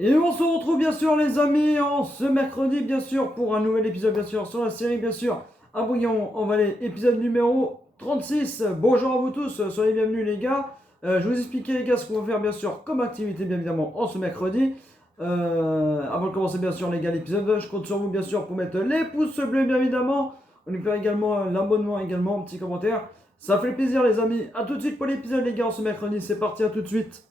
Et on se retrouve bien sûr les amis en ce mercredi bien sûr pour un nouvel épisode bien sûr sur la série bien sûr à Bouillon-en-Valais, épisode numéro 36. Bonjour à vous tous, soyez bienvenus les gars. Je vais vous expliquer les gars ce qu'on va faire bien sûr comme activité bien évidemment en ce mercredi. Avant de commencer bien sûr les gars l'épisode, je compte sur vous bien sûr pour mettre les pouces bleus bien évidemment. On nous faire également l'abonnement également, un petit commentaire. Ça fait plaisir les amis. A tout de suite pour l'épisode les gars en ce mercredi, c'est parti, à tout de suite.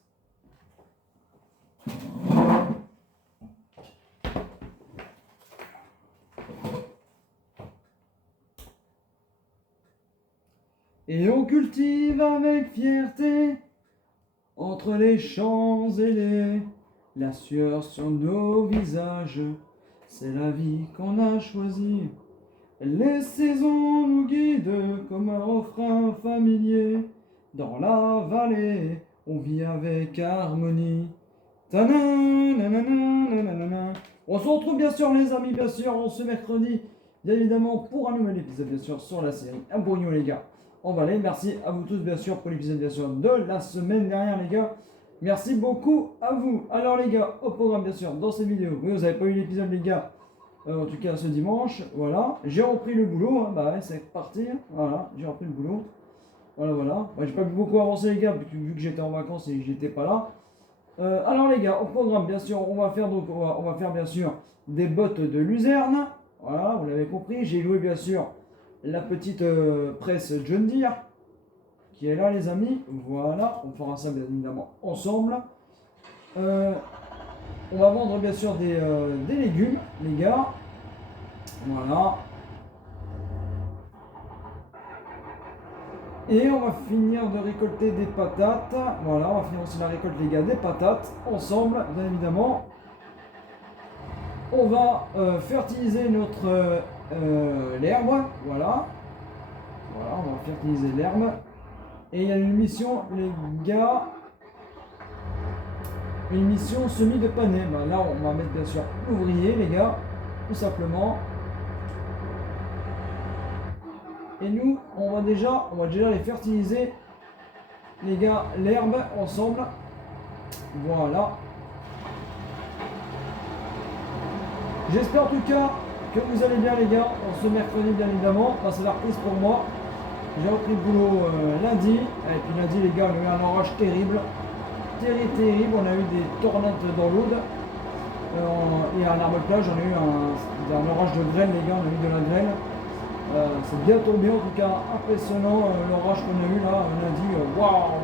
Et on cultive avec fierté, entre les champs ailés, la sueur sur nos visages, c'est la vie qu'on a choisie. Les saisons nous guident comme un refrain familier, dans la vallée, on vit avec harmonie. Ta-na-na-na-na-na-na-na. On se retrouve bien sûr les amis, bien sûr, en ce mercredi, bien évidemment, pour un nouvel épisode, bien sûr, sur la série Un Bourgnon les gars. On va aller, merci à vous tous, bien sûr, pour l'épisode, bien sûr, de la semaine dernière, les gars. Merci beaucoup à vous. Alors, les gars, au programme, bien sûr, dans cette vidéo, vous n'avez pas eu l'épisode, les gars, en tout cas ce dimanche, voilà. J'ai repris le boulot, hein, bah ouais, c'est parti, voilà, j'ai repris le boulot. Voilà, voilà. J'ai pas pu beaucoup avancer, les gars, vu que j'étais en vacances et j'étais pas là. Alors les gars, au programme, bien sûr, on va faire bien sûr des bottes de luzerne. Voilà, vous l'avez compris. J'ai loué bien sûr la petite presse John Deere qui est là, les amis. Voilà, on fera ça bien évidemment ensemble. On va vendre bien sûr des légumes, les gars. Voilà. Et on va finir de récolter des patates. Voilà, on va finir aussi la récolte, les gars, des patates ensemble, bien évidemment. On va fertiliser notre l'herbe. Voilà. Voilà, on va fertiliser l'herbe. Et il y a une mission, les gars. Une mission semis de panais. Ben là, on va mettre bien sûr ouvrier, les gars. Tout simplement. Et nous, on va déjà les fertiliser, les gars, l'herbe ensemble. Voilà. J'espère en tout cas que vous allez bien, les gars. On se mercredi, bien évidemment. Enfin, c'est la reprise pour moi. J'ai repris le boulot lundi. Et puis lundi, les gars, on a eu un orage terrible. Terrible. On a eu des tornades dans l'Aude. Et à Arbolplage, on a eu un orage de grêle, les gars. On a eu de la grêle. C'est bien tombé, en tout cas impressionnant l'orage qu'on a eu là lundi. Waouh,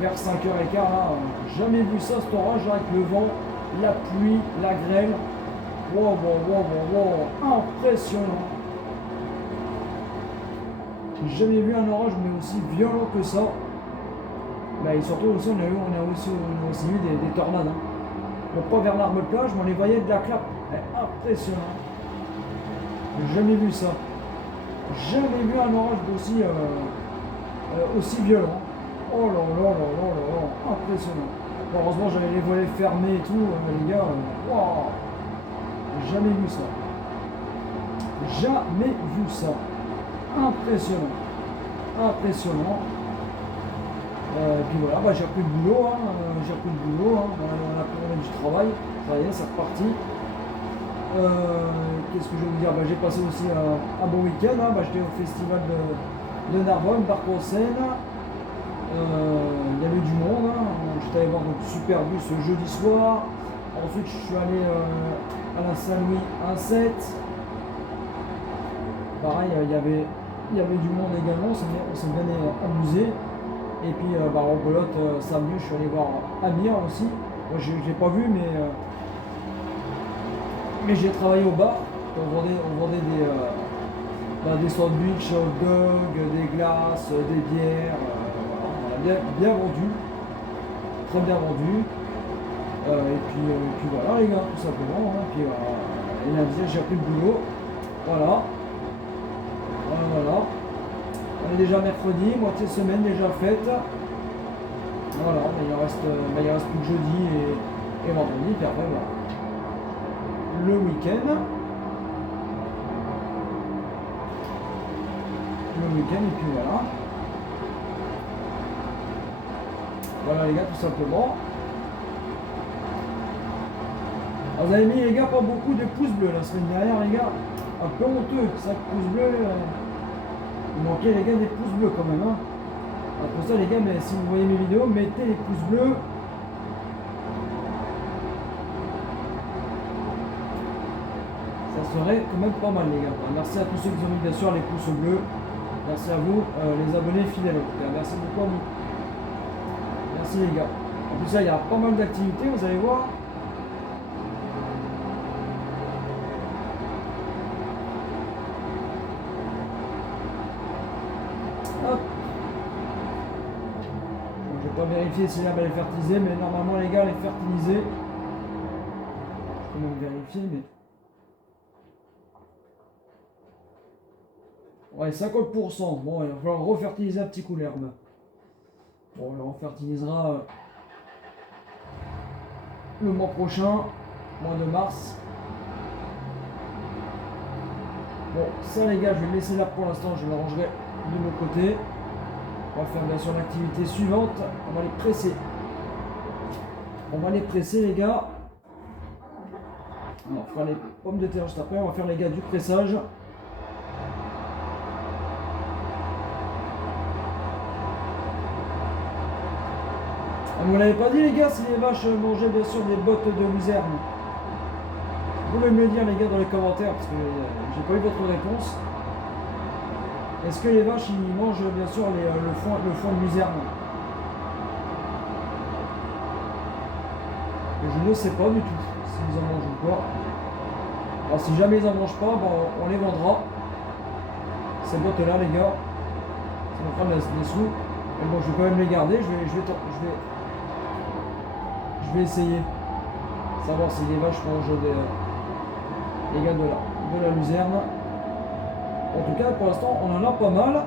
vers 5h15 là, jamais vu ça, cet orage avec le vent, la pluie, la grêle. Wow, impressionnant. J'ai jamais vu un orage mais aussi violent que ça. Bah, et surtout aussi on a aussi eu des tornades. Hein. Bon, pas vers l'Arbolplage, mais on les voyait de la clap. Impressionnant. J'ai jamais vu ça. Jamais vu un orage aussi violent. Oh là, impressionnant. Bon, heureusement j'avais les volets fermés et tout, les gars. Wow. Jamais vu ça. Jamais vu ça. Impressionnant. Puis voilà, bah, j'ai repris le boulot. On a du travail. Ça y est, c'est reparti. Qu'est-ce que je vais vous dire, j'ai passé aussi un bon week-end. J'étais au festival de Narbonne, Parc en Seine. Il y avait du monde. J'étais allé voir donc Superbus ce jeudi soir. Ensuite, je suis allé à la Saint-Louis 1-7. Pareil, il y avait du monde également. On s'est bien amusé. Et puis, rebelote, samedi, je suis allé voir Amir aussi. Moi, je l'ai pas vu, mais j'ai travaillé au bar. On vendait des sandwichs, hot dogs, des glaces, des bières. On a bien vendu. Très bien vendu. Et puis voilà, les gars, tout simplement. Hein. Puis lundi, j'ai repris le boulot. Voilà. On est déjà mercredi, moitié de semaine déjà faite. Voilà, il reste plus que jeudi et vendredi. Puis après, voilà. Le week-end. Et puis voilà. Voilà les gars, tout simplement. Vous avez mis les gars pas beaucoup de pouces bleus la semaine dernière les gars. Un peu honteux, 5 pouces bleus. Il manquait les gars des pouces bleus quand même. Hein. Après ça les gars, mais si vous voyez mes vidéos, mettez les pouces bleus. Ça serait quand même pas mal les gars. Merci à tous ceux qui ont mis bien sûr les pouces bleus. Merci à vous les abonnés fidèles. Merci beaucoup à vous. Merci les gars. En plus là il y a pas mal d'activités, vous allez voir. Hop. Je vais pas vérifier si l'herbe elle est fertilisée, mais normalement les gars elle est fertilisée. Je peux même vérifier, mais. Ouais, 50%. Bon, il va falloir refertiliser un petit coup l'herbe. Bon, on refertilisera le mois prochain, mois de mars. Bon, ça les gars, je vais le laisser là pour l'instant, je l'arrangerai de mon côté. On va faire bien sûr l'activité suivante, on va les presser. On va les presser les gars. On va faire les pommes de terre juste après, on va faire les gars du pressage. Vous ne l'avez pas dit les gars si les vaches mangeaient bien sûr des bottes de luzerne. Vous pouvez me le dire les gars dans les commentaires parce que j'ai pas eu votre réponse. Est-ce que les vaches ils mangent bien sûr le foin de luzerne? Et je ne sais pas du tout s'ils en mangent ou pas. Alors si jamais ils en mangent pas, ben, on les vendra. Ces bottes là les gars. Ça me fera des sous. Mais bon je vais quand même les garder. Je vais essayer. Savoir si les vaches mangent les gars de la luzerne. En tout cas, pour l'instant, on en a pas mal.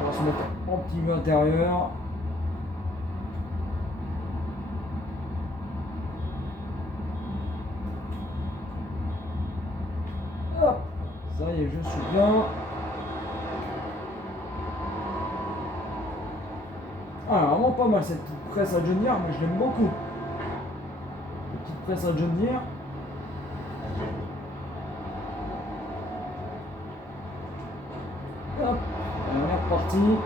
On va se mettre en petit vue intérieur. Hop, ça y est, je suis bien. Ah, vraiment pas mal cette petite presse à John Deere, mais je l'aime beaucoup. Cette petite presse à John Deere. Hop, on est reparti.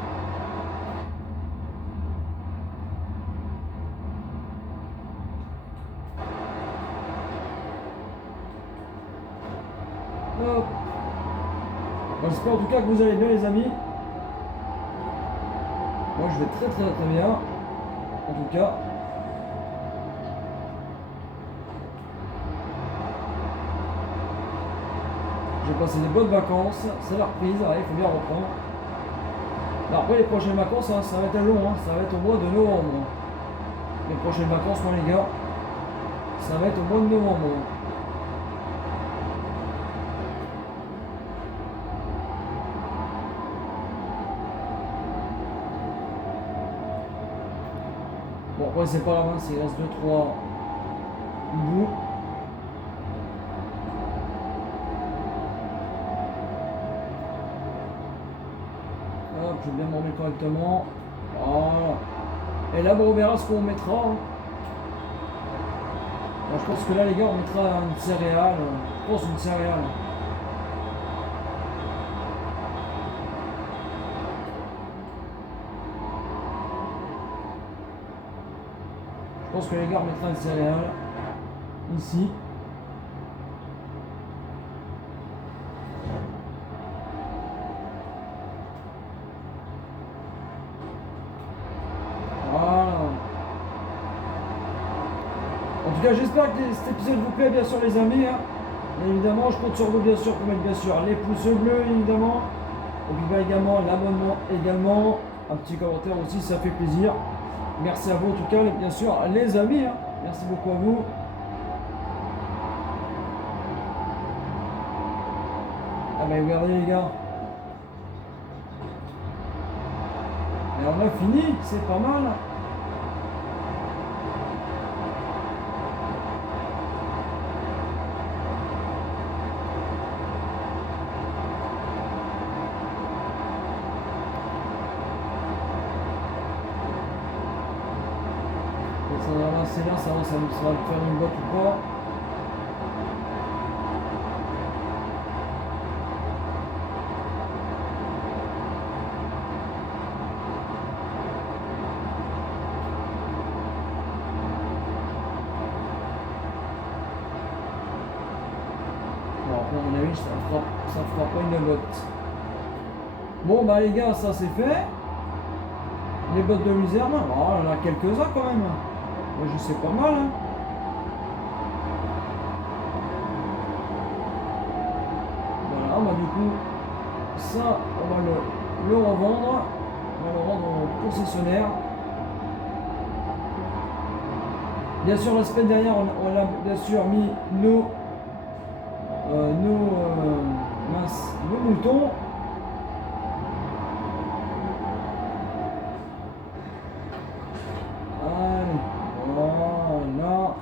Hop. Bon, j'espère en tout cas que vous allez bien les amis. Moi je vais très bien, en tout cas. J'ai passé des bonnes vacances, c'est la reprise, allez, il faut bien reprendre. Alors après les prochaines vacances, hein, ça va être long, hein, ça va être au mois de novembre. Les prochaines vacances, moi les gars, ça va être au mois de novembre. Bon, après c'est pas grave, hein, il reste 2-3 bouts. Hop, je vais bien m'en remettre correctement. Voilà. Et là, bon, on verra ce qu'on mettra. Hein. Bon, je pense que là, les gars, on mettra une céréale. Je pense une céréale. Je pense que les gars, on mettra une céréale. Ici. En tout cas, j'espère que cet épisode vous plaît, bien sûr, les amis. Hein. Et évidemment, je compte sur vous, bien sûr, pour mettre bien sûr les pouces bleus, évidemment. Et puis bah, également l'abonnement, également. Un petit commentaire aussi, ça fait plaisir. Merci à vous, en tout cas, bien sûr, les amis. Hein. Merci beaucoup à vous. Ah bah regardez les gars. Et on a fini, c'est pas mal. Ça va avancer là, ça va faire une boîte ou pas. Bon, après, à mon avis, ça fera pas une botte. Bon, bah les gars, ça c'est fait. Les bottes de luzerne, oh, il y en a quelques-uns quand même. Moi, je sais pas mal. Hein. Voilà, bah du coup, ça, on va le revendre. On va le rendre au concessionnaire. Bien sûr, la semaine dernière, on a bien sûr mis nos moutons. Allez, voilà.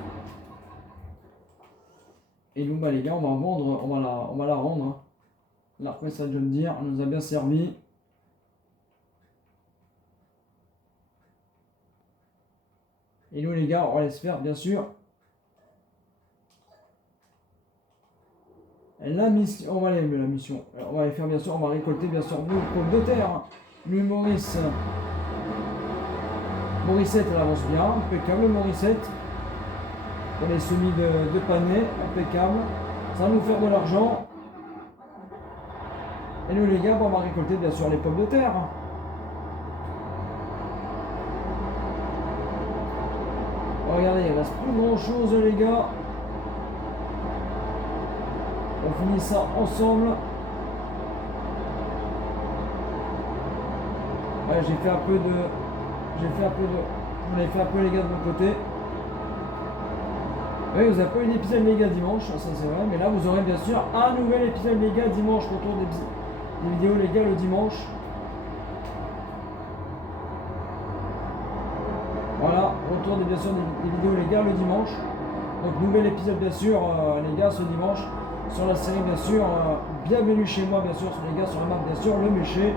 Et nous, bah, les gars, on va vendre, on va la rendre. Hein. La request à John Deere, elle nous a bien servi. Et nous, les gars, on va aller se faire, bien sûr, la mission. On va aller la mission. Alors, on va aller faire, bien sûr, on va récolter, bien sûr, nos pommes de terre. Le Morissette, elle avance bien, impeccable, Morissette. Pour les semis de panais, impeccable. Ça va nous faire de l'argent. Et nous, les gars, on va récolter, bien sûr, les pommes de terre. Regardez, il ne reste plus grand chose les gars. On finit ça ensemble. Ouais, j'ai fait un peu de. On a fait un peu les gars de mon côté. Oui, vous n'avez pas eu d'épisode les gars dimanche, ça c'est vrai. Mais là, vous aurez bien sûr un nouvel épisode les gars dimanche. Retour des vidéos les gars le dimanche. Voilà, retour bien sûr des vidéos les gars le dimanche. Donc nouvel épisode bien sûr les gars ce dimanche sur la série bien sûr. Bienvenue chez moi bien sûr sur les gars sur la map bien sûr le méché.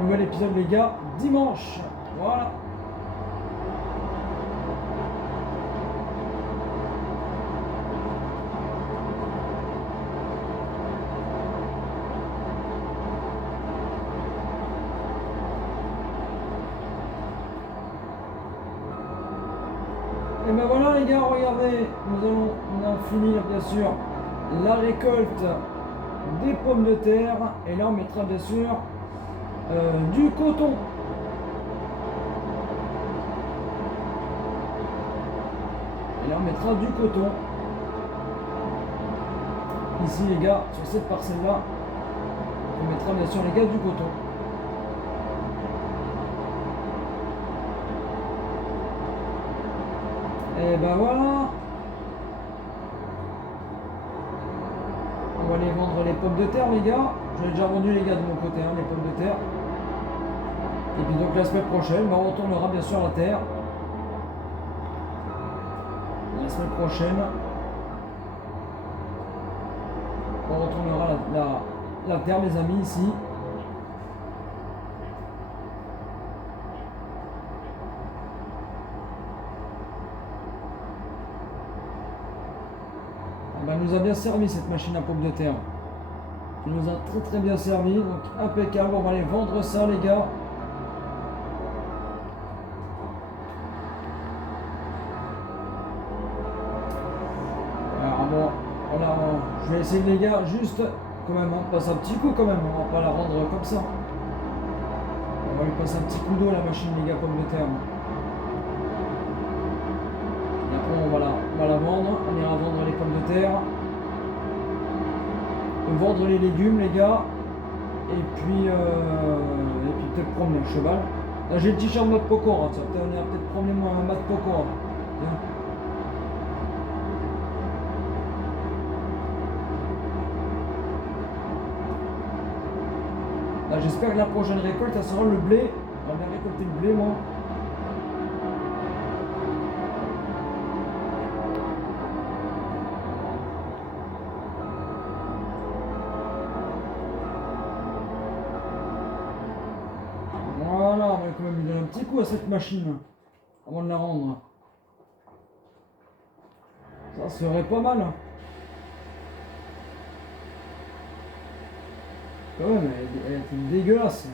Nouvel épisode les gars dimanche. Voilà. Et ben voilà les gars, regardez, on a fini bien sûr la récolte des pommes de terre et là on mettra bien sûr du coton. Et là on mettra du coton. Ici les gars, sur cette parcelle là, on mettra bien sûr les gars du coton. Et ben voilà. On va aller vendre les pommes de terre les gars. J'en ai déjà vendu les gars de mon côté, hein, les pommes de terre. Et puis donc la semaine prochaine, ben, on retournera bien sûr la terre. La semaine prochaine, on retournera la terre les amis ici. Elle nous a bien servi cette machine à pommes de terre. Elle nous a très très bien servi, donc impeccable. On va aller vendre ça les gars. Alors bon, voilà, je vais essayer les gars, juste quand même, on passe un petit coup quand même, on va pas la rendre comme ça. On va lui passer un petit coup d'eau la machine les gars pommes de terre. Et après on va la vendre, on ira vendre les pommes de terre. Vendre les légumes les gars et puis peut-être prendre le cheval. Là j'ai le t-shirt mode Pokora, on ira peut-être prendre un mode Pokora. Là j'espère que la prochaine récolte ça sera le blé. On va bien récolter le blé moi. Voilà, on va quand même lui donner un petit coup à cette machine avant de la rendre. Ça serait pas mal. Hein. Quand même, elle est dégueulasse.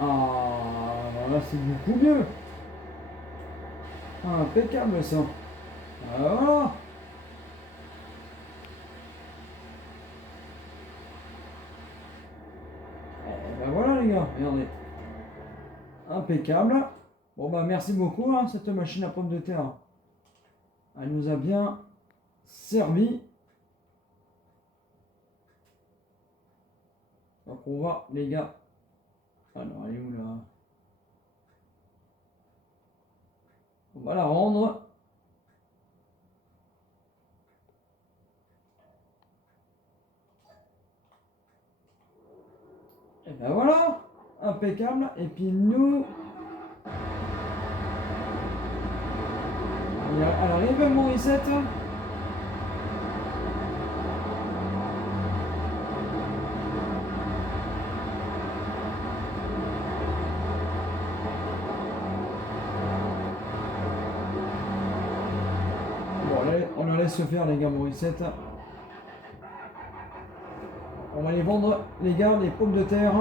Ah, là c'est beaucoup mieux. Ah, impeccable ça. Ah, voilà. Et ben voilà les gars, regardez. Impeccable. Bon bah merci beaucoup hein, cette machine à pommes de terre. Elle nous a bien servi. Donc on va les gars. Alors elle est où là? On va la rendre. Et ben voilà. Impeccable. Et puis nous. Elle arrive Morissette. On la laisse se faire les gars Morissette. On va les vendre les gars les pommes de terre.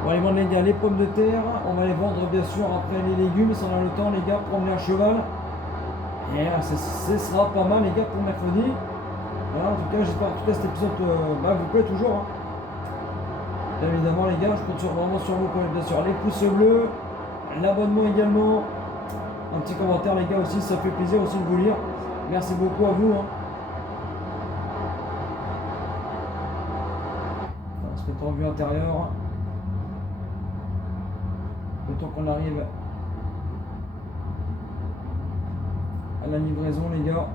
On va les vendre les gars les pommes de terre. On va les vendre bien sûr après les légumes si on a le temps les gars, promener à cheval. Et ce sera pas mal les gars pour mercredi. Voilà, en tout cas j'espère que cet épisode vous plaît toujours. Hein. Bien évidemment les gars, je compte vraiment sur vous pour bien sûr les pouces bleus, l'abonnement également, un petit commentaire les gars aussi, ça fait plaisir aussi de vous lire. Merci beaucoup à vous. Hein. On se met en vue intérieure. Le temps qu'on arrive à la livraison les gars.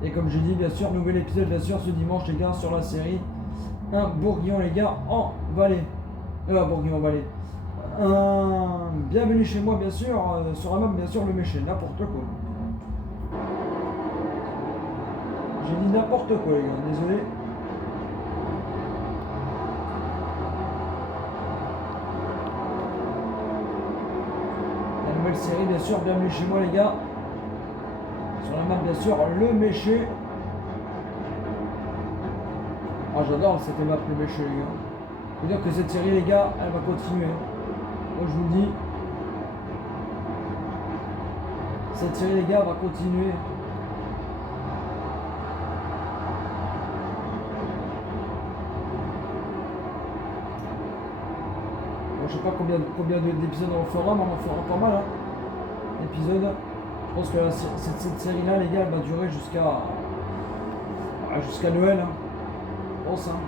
Et comme je dis bien sûr, nouvel épisode bien sûr ce dimanche les gars sur la série un bourguignon les gars en Valais. Bourguignon en Valais. Bienvenue chez moi bien sûr, sur la map bien sûr le méché, n'importe quoi. J'ai dit n'importe quoi les gars, désolé. La nouvelle série bien sûr, bienvenue chez moi les gars. Sur la map bien sûr le méché. Ah j'adore cette map le méché les gars. Je veux dire que cette série les gars, elle va continuer. Moi je vous le dis. Cette série les gars va continuer. Je sais pas combien d'épisodes on fera, mais on en fera pas mal. Hein. Épisodes. Je pense que cette série là les gars elle va durer jusqu'à Noël. Hein. Je pense. Hein.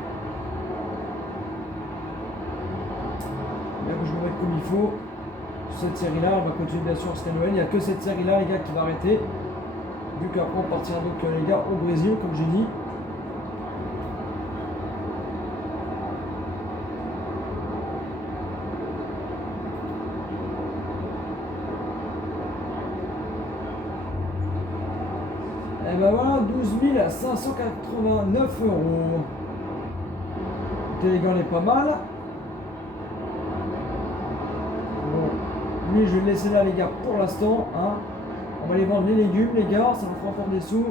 Bien que je me mette comme il faut. Cette série là elle va continuer bien sûr jusqu'à Noël. Il n'y a que cette série là les gars qui va arrêter. Vu qu'après on partira donc les gars au Brésil comme j'ai dit. Et ben voilà, 12 589 €. Les gars, on est pas mal. Bon, lui, je vais le laisser là, les gars, pour l'instant. Hein. On va aller vendre les légumes, les gars, ça nous fera encore des sous.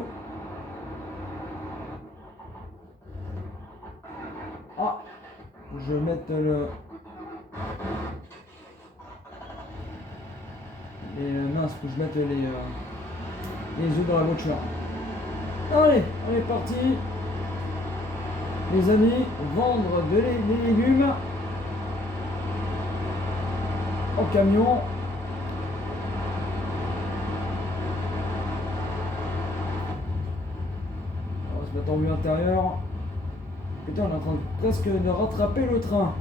Ah, je vais mettre le. Mince, faut que je mette les œufs dans la voiture. Allez, on est parti. Les amis, vendre les légumes en camion. On va se mettre en vue intérieure. Putain, on est en train presque de rattraper le train.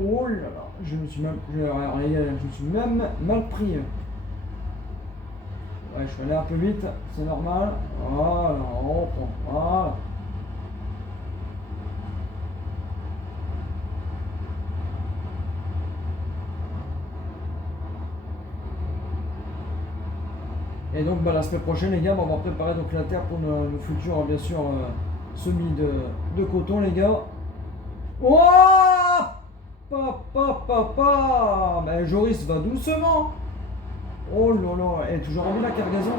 Oh là là, je me suis même mal pris. Ouais, je suis allé un peu vite, c'est normal. Voilà, on reprend. Voilà. Et donc la semaine prochaine les gars, on va préparer donc la terre pour nos futurs bien sûr semis de coton les gars. Ouah, papa, mais Joris va doucement. Oh là là, elle est toujours en vie la cargaison.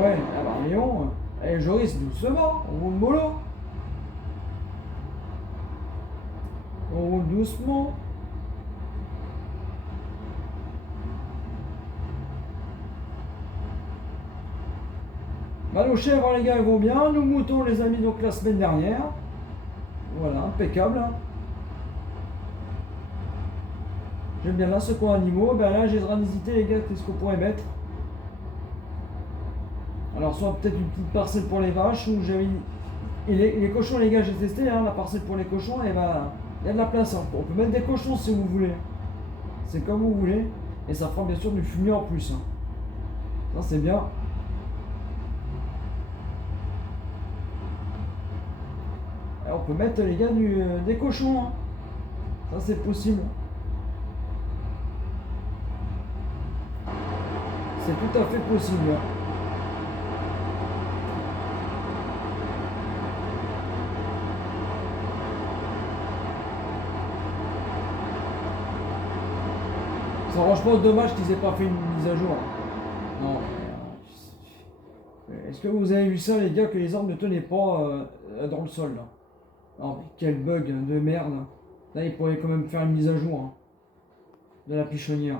Ouais, ah bah Léon, Joris doucement, on roule mollo. On roule doucement. Bah, nos chèvres les gars ils vont bien, nos moutons les amis donc la semaine dernière. Voilà, impeccable. J'aime bien là ce coin animaux. Ben là j'ai hésité les gars, qu'est-ce qu'on pourrait mettre. Alors soit peut-être une petite parcelle pour les vaches ou j'avais. Et les cochons les gars j'ai testé hein, la parcelle pour les cochons et ben il y a de la place. Hein. On peut mettre des cochons si vous voulez. C'est comme vous voulez. Et ça fera bien sûr du fumier en plus. Hein. Ça c'est bien. Et on peut mettre les gars des cochons. Hein. Ça c'est possible. C'est tout à fait possible. C'est franchement dommage qu'ils aient pas fait une mise à jour. Non. Est-ce que vous avez vu ça les gars que les arbres ne tenaient pas dans le sol là. Non mais quel bug de merde. Là ils pourraient quand même faire une mise à jour hein, de la pichonnière.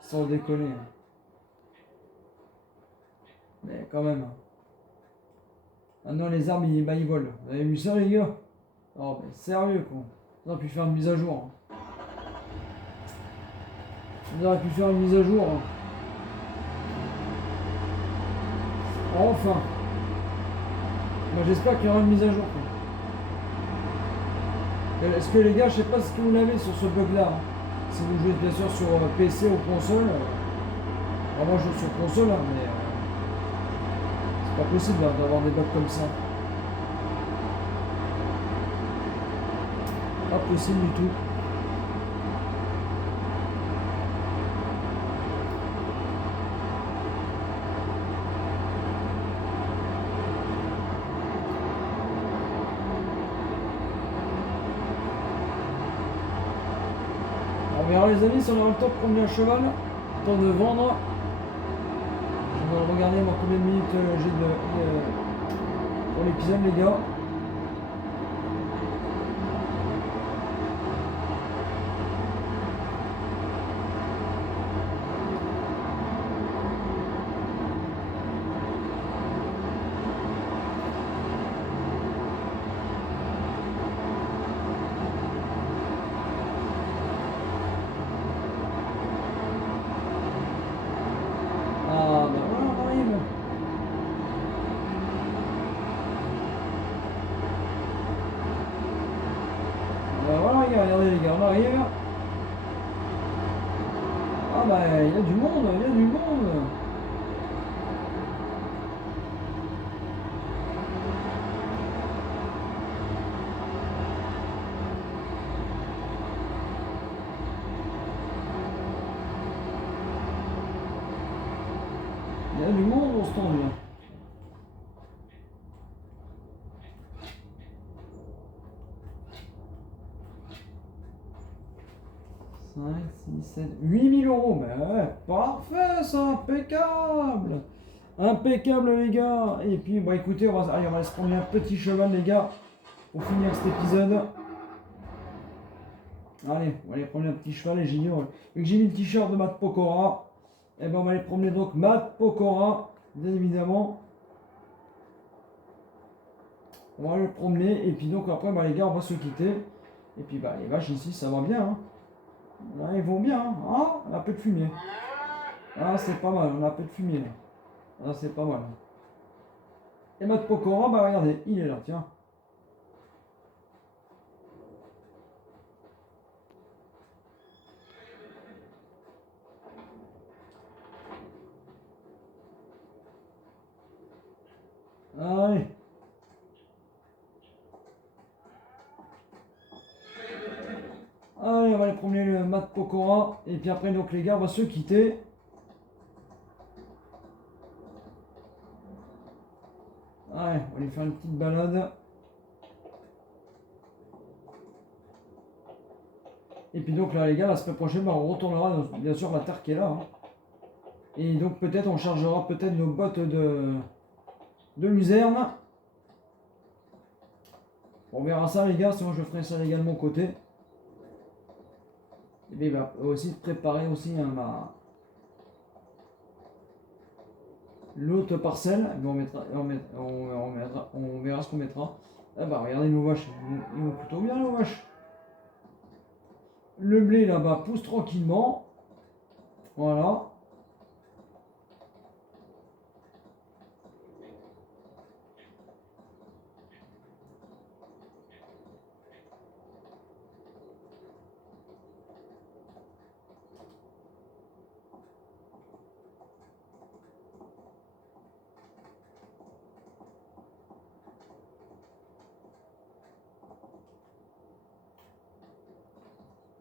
Sans déconner. Hein. Mais quand même. Hein. Ah non les arbres ils volent. Vous avez vu ça les gars? Oh mais sérieux quoi. Ils auraient pu faire une mise à jour. Hein. Ils auraient pu faire une mise à jour. Hein. Enfin. Moi j'espère qu'il y aura une mise à jour. Est-ce que les gars, je sais pas ce que vous l'avez sur ce bug là. Hein. Si vous jouez bien sûr sur PC ou console. Moi je joue sur console hein, mais c'est pas possible hein, d'avoir des bugs comme ça. Pas possible du tout. On verra les amis si on aura le temps de prendre un cheval, le temps de vendre. Je vais regarder moi combien de minutes j'ai pour l'épisode les gars. Ah ben voilà on arrive. Ben voilà regardez les gars, on arrive. Ah bah il y a du monde, il y a du monde. Il y a du monde au stand là. Cinq, six, 7, 8 000 €. Ben ouais, parfait ça, impeccable. Impeccable les gars. Et puis bon écoutez, on va aller se prendre un petit cheval les gars pour finir cet épisode. Allez, on va aller prendre un petit cheval et j'ignore. Vu que j'ai mis le t-shirt de Matt Pokora, et ben on va aller promener donc Matt Pokora, bien évidemment. On va aller le promener et puis donc après bah, les gars on va se quitter. Et puis bah les vaches ici ça va bien. Hein. Là ils vont bien. Hein. Ah, on a un peu de fumier. Ah c'est pas mal, on a un peu de fumier là. Ah c'est pas mal. Et Matt Pokora, bah regardez, il est là, tiens. Allez. Allez, on va aller promener le Matt Pokora. Et puis après, donc les gars, on va se quitter. Allez, on va lui faire une petite balade. Et puis donc là les gars, la semaine prochaine, on retournera bien sûr la terre qui est là. Hein. Et donc peut-être on chargera peut-être nos bottes de luzerne. On verra ça les gars, sinon je ferai ça les gars de mon côté. Et puis bah, aussi préparer aussi hein, l'autre parcelle. On verra ce qu'on mettra. Ah bah regardez nos vaches, ils vont plutôt bien nos vaches. Le blé là-bas pousse tranquillement. Voilà.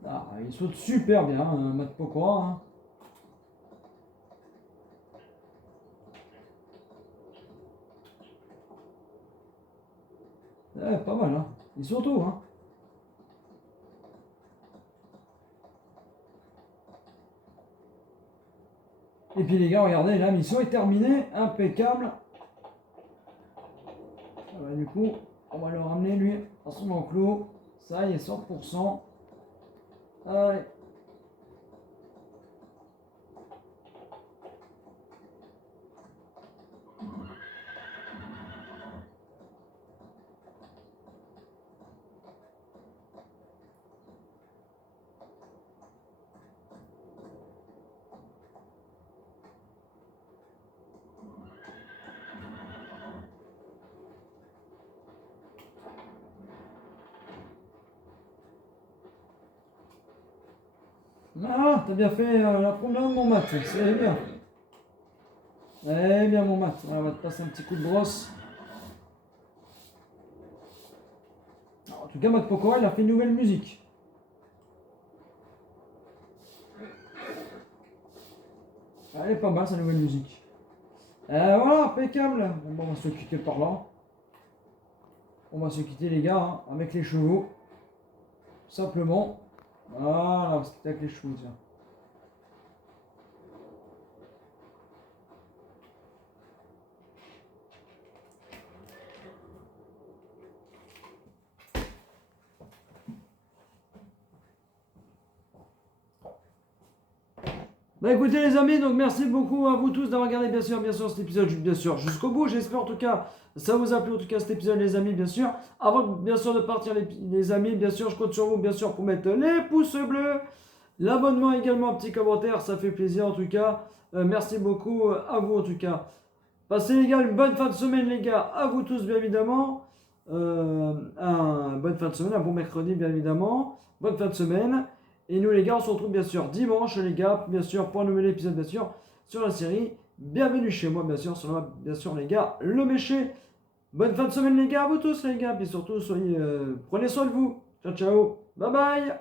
Ah, il saute super bien, Mat Pokora. Hein. Pas mal, hein. Il saute haut, hein. Et puis les gars, regardez, la mission est terminée, impeccable. Du coup, on va le ramener lui à son enclos. Ça y est, 100%. Allez. Ah, t'as bien fait la promenade, mon mat, c'est bien. Eh bien, mon mat, on va te passer un petit coup de brosse. En tout cas, Mat Pokora, il a fait une nouvelle musique. Elle est pas mal, sa nouvelle musique. Voilà, impeccable. Bon, on va se quitter par là. On va se quitter, les gars, hein, avec les chevaux. Simplement. Voilà, on va se quitter avec les chevaux, tiens. Bah écoutez les amis, donc merci beaucoup à vous tous d'avoir regardé bien sûr cet épisode jusqu'au bout. J'espère en tout cas ça vous a plu en tout cas cet épisode les amis bien sûr. Avant bien sûr de partir les amis, bien sûr je compte sur vous bien sûr pour mettre les pouces bleus, l'abonnement également, un petit commentaire, ça fait plaisir en tout cas. Merci beaucoup à vous en tout cas. Passez les gars une bonne fin de semaine les gars, à vous tous bien évidemment. Bonne fin de semaine, un bon mercredi bien évidemment. Bonne fin de semaine. Et nous les gars, on se retrouve bien sûr dimanche les gars, bien sûr pour un nouvel épisode bien sûr sur la série Bienvenue chez moi bien sûr, bien sûr les gars, le méché. Bonne fin de semaine les gars, à vous tous les gars, puis surtout prenez soin de vous. Ciao ciao, bye bye.